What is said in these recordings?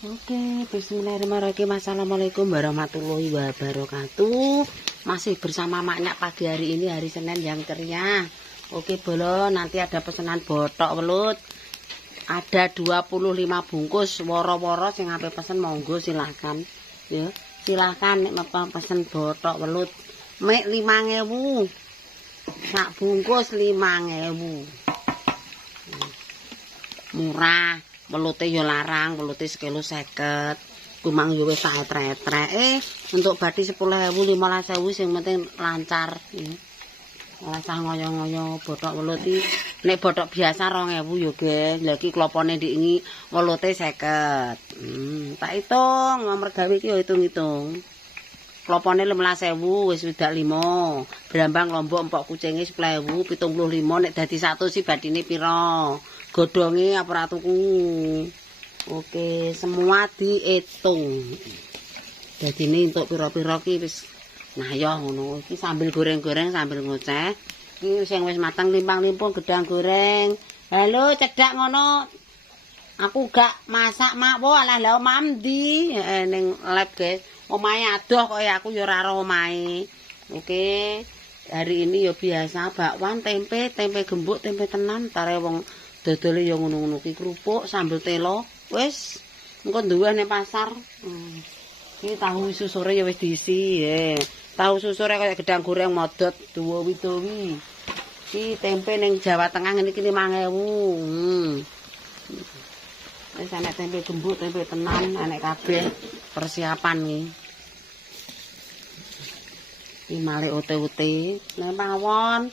Oke, bismillahirrahmanirrahim. Assalamualaikum warahmatullahi wabarakatuh. Masih bersama Maknya pagi hari ini, hari Senin yang ceria. Oke, bolo, nanti ada pesanan botok welut. Ada 25 bungkus woro-woro sing ape pesen monggo silahkan. Ya, silahkan nek pesen botok welut. Mek 5.000. Sak bungkus 5.000. Murah. Welute yo larang, welute sekilo 50. Kumang yo wis etrek-etrek. Untuk badi 10.000, 15.000 sing penting lancar. Ora ngoyo-ngoyo bothok welut iki. Nek bothok biasa 2.000 yo, Guys. Lah iki klopone ndiki welute 50. Tak hitung, nomor gawe iki yo hitung-hitung. Klopone 15.000 wis widak 5. Brambang lombok empok kucinge 10.000, 75 nek dadi 100 sih badine pira? Godhonge apa tuku. Oke, semua dihitung. Dadine entuk pira-pira ki wis nah ya ngono. Iki sambil goreng-goreng sambil ngoceh. Iki sing wis mateng limpang-limpung gedang goreng. Halo, cedhak ngono. Aku gak masak mak, walah lha omam ndi? Ning lab, Guys. Omahe adoh kok ya aku ya ora ro omahe. Oke. Hari ini ya biasa bakwan, tempe gembuk, tempe tenan, tare wong dodole ya ngono-ngono ki kerupuk sambel telo. Wis engko duwe ning pasar. Iki tahu susure ya wis diisi. Tahu susure kaya gedang goreng modot duwi-duwi. Iki tempe ning Jawa Tengah ngene iki 5.000. Wis enek tempe gembuk, tempe tenan, enek kabeh persiapan iki. Iki malih ute-ute nang pawon.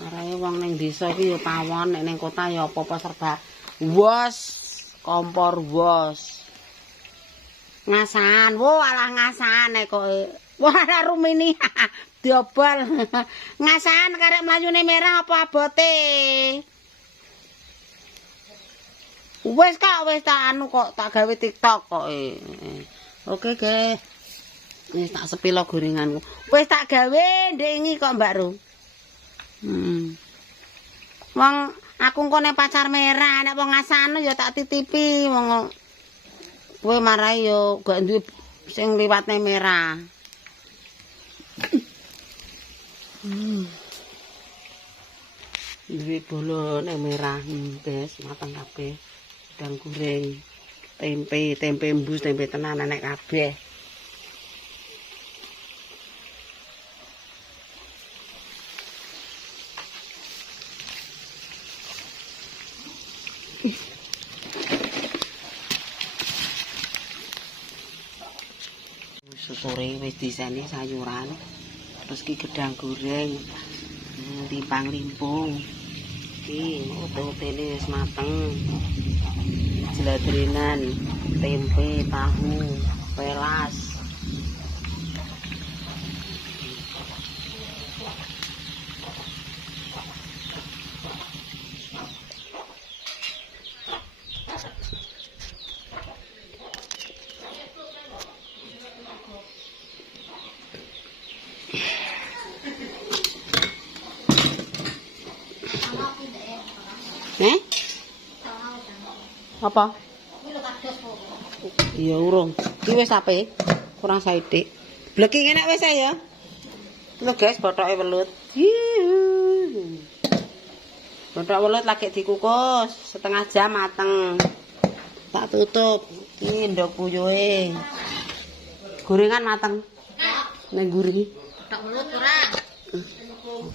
Arahe wong ning desa iki ya pawon, nek ning kota ya apa-apa serba wos, kompor wos. Ngasan, wo alah ngasan kok. Wah, ora rumini. Diobol. Ngasan karek mlayune merah apa abote? Wis kok wis tak anu kok tak gawe TikTok kok. Oke, Guys. Wis tak sepilo gorenganku. Wis tak gawe ndek kok Mbak Ru. Wong aku engko nek pacar merah, nek wong ngasane ya tak titipi wong kowe marai yo gak duwe sing liwatne merah. Duwe bolone merah, Guys, mateng kabeh. Gedang goreng, tempe embus, tempe tenan enek kabeh. Sore wis diseni sayuran. Terus ki gedang goreng, limpang-limpung. Iki ute-utene wis mateng. Jladrenan, tempe, tahu, pelas. Apa? Iya urung. Iki wis ape? Kurang saithik. Bleki enak wis ya. Lho Guys, bothoke welut. Bothok welut lagi dikukus, setengah jam mateng. Tak tutup. Iki ndok puyuhe. Gorengan mateng. Ning guri. Bothok welut ora.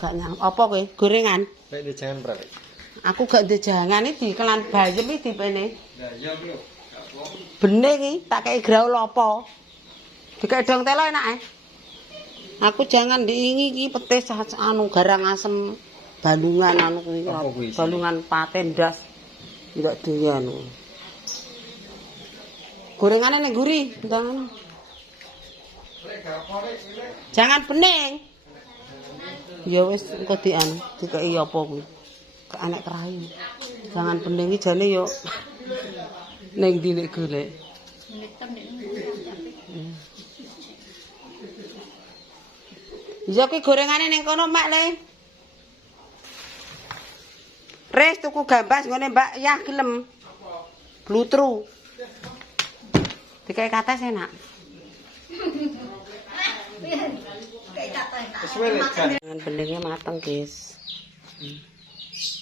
Gak nyang. Apa kowe? Gorengan? Nek jangan berapa? Aku gak ndek jangan iki kelan bayem iki dipene. Lah iya lho. Bening iki tak kei graul apa? Dikek dong telo enak Aku jangan diingi iki petis anu garang asem balungan anu kuwi. Balungan patendas. Ndak dhewe anu. Gorengane ning guri, entan. Jangan bening. Ya wis engko dian dikeki apa kuwi. Anak kerayu. Jangan bening iki jane yo ning ndi nek golek. Ya ki gorengane ning kono Mak Le. Res tuku gambas ngene Mbak Yah gelem. Blutru. Dikai kates enak. Jangan beningnya mateng, guys.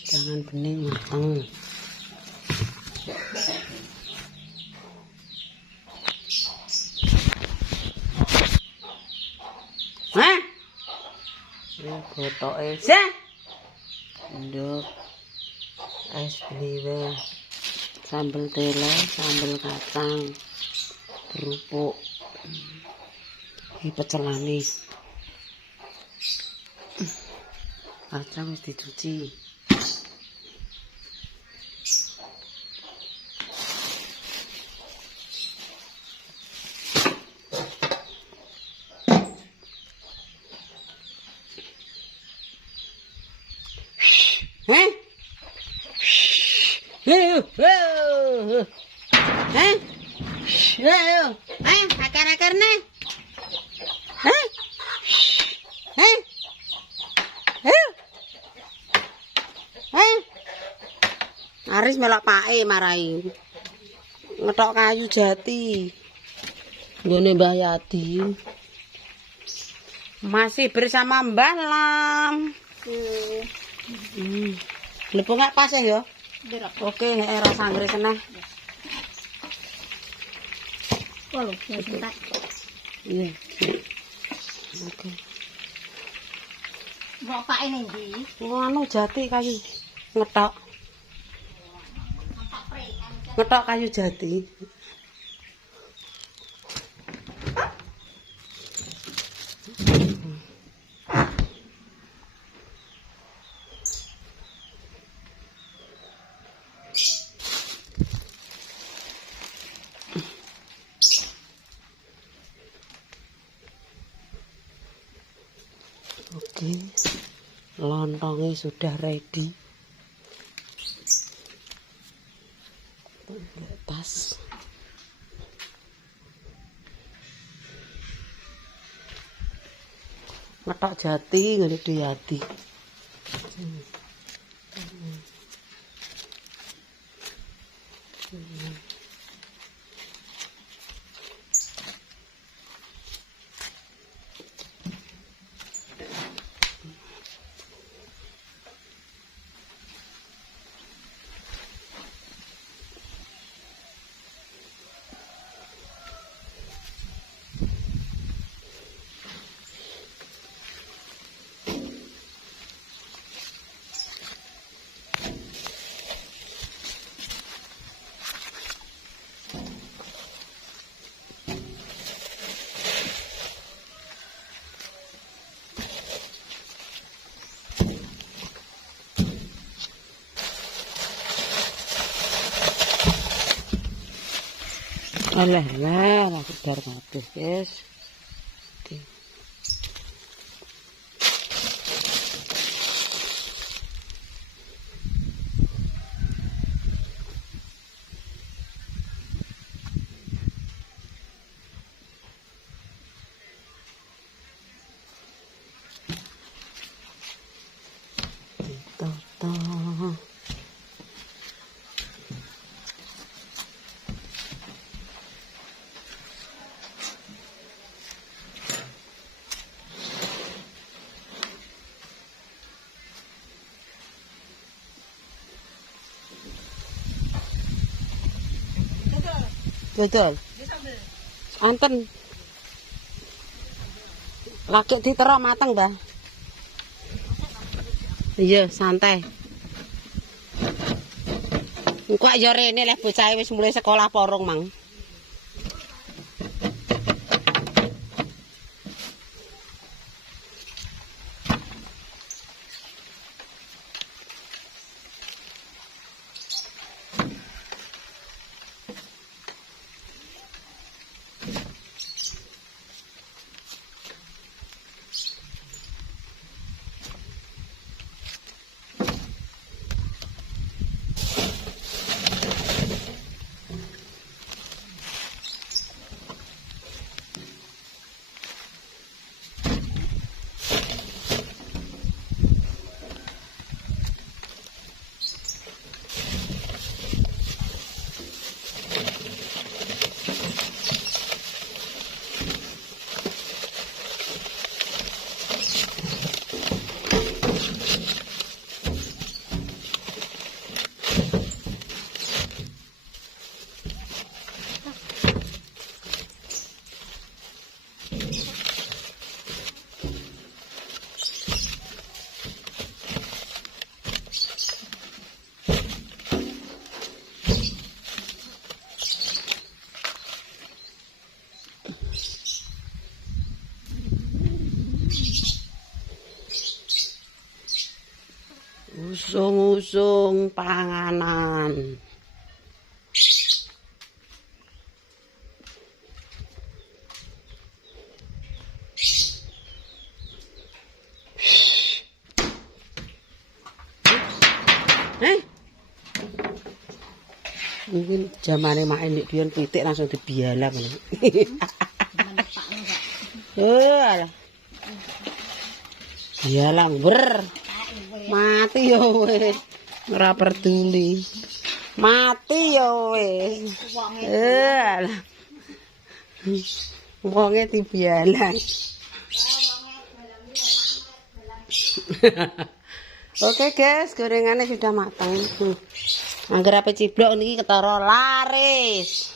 Jangan bening mateng. Hah? Ini botoke sih. Nduk. Es bliwe. Sambel tele, sambel kacang. Kerupuk. Iki pecelane. Kacang wis dicuci. Akar-akarnya. Aris melok pake marai. Ngetok kayu jati. Nggone Mbah Yadi. Masih bersama Mbah Lam. Lepung nggak pas ya? Oke, era sangre seneh. Waduh, sebentar. Iya. Oke. Bapak ini ndi? Anu jati kayu. Ngetok. Ngetok kayu jati. Oke, lontongnya sudah ready. Tas. Ngetok jati ngene Yadi. Alah, aku dar kabeh, guys. Oke. Toto. Betul. Anten. Laki ditero mateng, Mbah. Iya, santai. Engko ya rene leh bocahe wis mulai sekolah porong, Mang. usung-usung panganan. Mungkin zamane mak ndek biyen pitik langsung dibialang ngono. Alah. Bialang ber. Mati yo wis. Ora peduli. Mati yo wis. Alah. Wonge dibialang. Oke guys, gorengannya sudah matang. Angger ape ciblok niki ketara laris.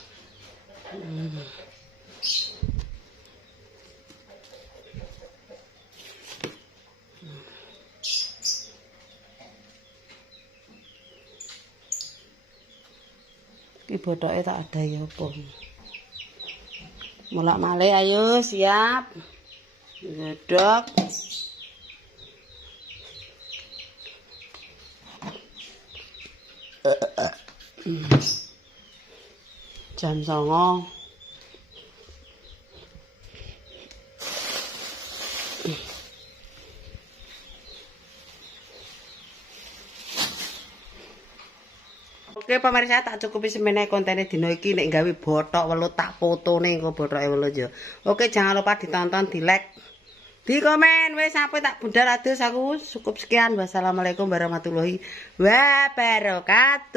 Iki botoke tak ada ya apa. Mulak-malik ayo siap. Godhog. Jam 09.00. Oke pemirsa tak cukupi semene kontennya dino iki nek gawe botok welut tak fotone engko botoke welut ya. Oke jangan lupa ditonton, di-like, di komen. Wis sampai tak bundar adus aku cukup sekian. Wassalamualaikum warahmatullahi wabarakatuh.